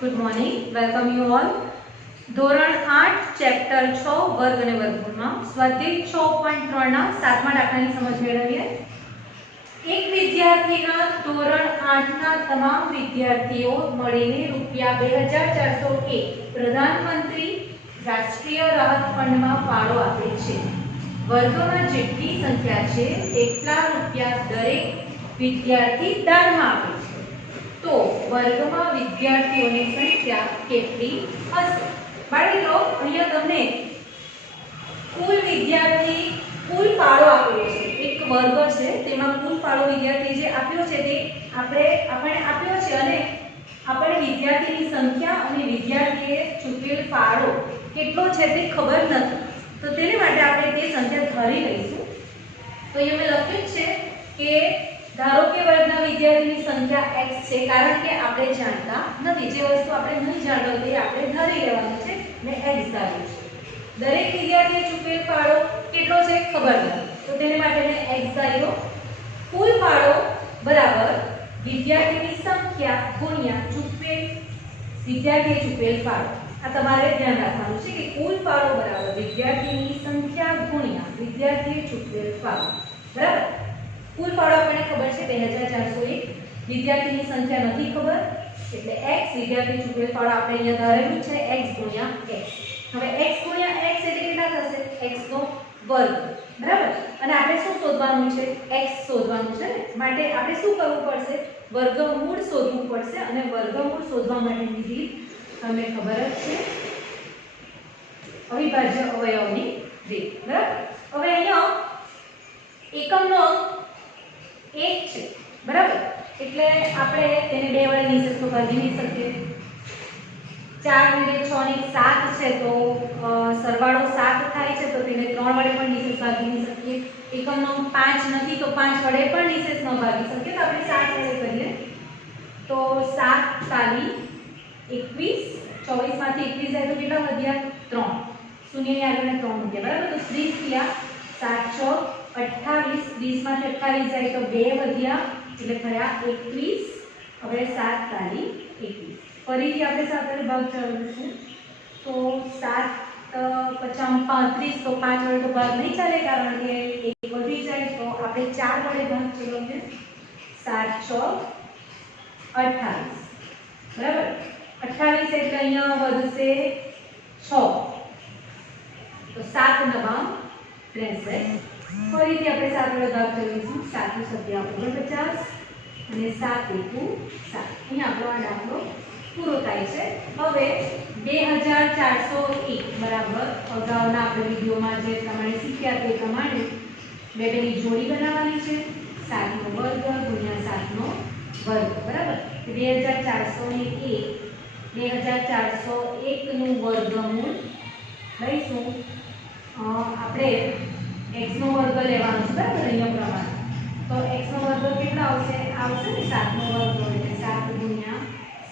Good morning, welcome you all. ધોરણ 8 chapter 6 વર્ગ અને વર્ગમૂળમાં સ્વાધ્યાય 6.3 ના 7મા દાખલાની સમજ મેળવીએ. એક વિદ્યાર્થીના ધોરણ 8 ના તમામ વિદ્યાર્થીઓ મળીને ₹2401 પ્રધાનમંત્રી રાષ્ટ્રીય રાહત ફંડમાં ફાળો આપે છે. વર્ગમાં જેટલી સંખ્યા છે તેટલા રૂપિયા દરેક વિદ્યાર્થી દાનમાં આપે છે. તો વર્ગમાં વિદ્યાર્થીઓની સંખ્યા કેટલી હશે? બાળકો, અહીંયા તમને કુલ વિદ્યાર્થી કુલ ફાળો આપેલો છે. એક વર્ગ છે તેમાં કુલ ફાળો વિદ્યાર્થી જે આપ્યો છે તે આપણે આપ્યો છે અને આપણે વિદ્યાર્થીની સંખ્યા અને વિદ્યાર્થીએ ચૂકવેલ ફાળો કેટલો છે તે ખબર નથી. તો તેને માટે આપણે તે સંખ્યા ધારી લઈશું. તો અહીંયા મેં લખ્યું છે કે ધારો કે વર્ગના વિદ્યાર્થીની સંખ્યા x છે, કારણ કે આપણે જાણતા નથી. જે વસ્તુ આપણે નહીં જાણતા તે આપણે ધારી લેવાનું છે. મેં x ધાર્યું છે. દરેક વિદ્યાર્થીએ ચૂકવેલ ફાળો કેટલો છે ખબર નથી, તો તેને માટે મેં x ધાર્યો. કુલ ફાળો બરાબર વિદ્યાર્થીની સંખ્યા ગુણ્યા વિદ્યાર્થીએ ચૂકવેલ ફાળો. આ તમારે ધ્યાન રાખવાનું છે કે કુલ ફાળો બરાબર વિદ્યાર્થીની સંખ્યા ગુણ્યા વિદ્યાર્થીએ ચૂકવેલ ફાળો. બરાબર, કુલ ફાળો આપણને ખબર છે 2401. વિદ્યાર્થીની સંખ્યા નથી ખબર એટલે x, વિદ્યાર્થી ચૂકવેલ ફાળો આપણે અહીંયા ધારેલું છે x ગુણ્યા x. હવે x ગુણ્યા x એટલે કેટલા થશે? x નો વર્ગ. બરાબર, અને આપણે શું શોધવાનું છે? x શોધવાનું છે ને, માટે આપણે શું કરવું પડશે? વર્ગમૂળ શોધવું પડશે. અને વર્ગમૂળ શોધવા માટેની રીત તમને ખબર જ છે, અવિભાજ્ય અવયવની રીત. બરાબર, હવે અહીંયા એકમનો અંક 1 છે. બરાબર, એટલે આપણે તેને 2 વડે નિશેષનો ભાગી નહીં શકીએ. 4 ને 6 ની 7 છે તો સરવાળો 7 થાય છે, તો તેને 3 વડે પણ નિશેષ ભાગી નહીં શકીએ. એકમનો અંક 5 નથી તો 5 વડે પણ નિશેષ ન ભાગી શકીએ, તો આપણે 7 વડે કરીએ. તો 7 તાલી 21, 24 માંથી 21 જાય તો કેટલા વધ્યા? 3. શૂન્યની આગળ 3 મૂક્યા. બરાબર, તો 30 થયા. 7 6 28, 20 માંથી 28 જાય તો 2 વધ્યા એટલે થયા 21. હવે 7 તાલી 21. ફરીથી આપણે 7 વડે ભાગ ચલાવીશું. તો 7 55 35, તો 5 વડે તો ભાગ નહીં ચાલે કારણ કે 1 વધી જાય, તો આપણે 4 વડે ભાગ ચલાવીએ. 7 6 28. બરાબર, 28 એટલે અહીંયા વધશે 6, તો 7 9 63. ફરીથી આપણે 7 વડે ભાગ કરીશું. 7 × 7 49 અને 7 × 1 7. અહીંયા આપણો આ દાખલો પૂરો થાય છે. હવે 2401 બરાબર અગાઉના આપણે વિડીયોમાં જે પ્રમાણે શીખ્યા તે પ્રમાણે 2 ની જોડી બનાવવાની છે. 7 નો વર્ગ ગુણ્યા 7 નો વર્ગ. બરાબર, 2401 નું વર્ગમૂળ લઈશું. આપણે x નો વર્ગ લેવાનો છે. બરાબર, અહીંયા પ્રમાણે તો x નો વર્ગ કેટલા આવશે? આવશે ને 7 નો વર્ગ એટલે 7 ગુણ્યા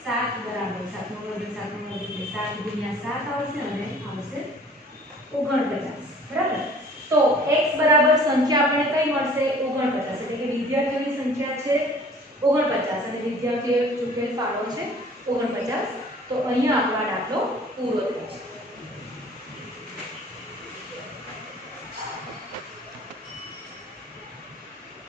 7 બરાબર 7 નો વર્ગ 7 નો વર્ગ એટલે 7 ગુણ્યા 7 આવશે અને આવશે 49. બરાબર, તો x બરાબર સંખ્યા આપણે કઈ મળશે? 49. એટલે કે વિદ્યાર્થીઓની સંખ્યા છે 49 અને વિદ્યાર્થીઓએ ચૂકવેલ ફાળો છે 49. તો અહીંયા આપણો દાખલો પૂરો થાય છે.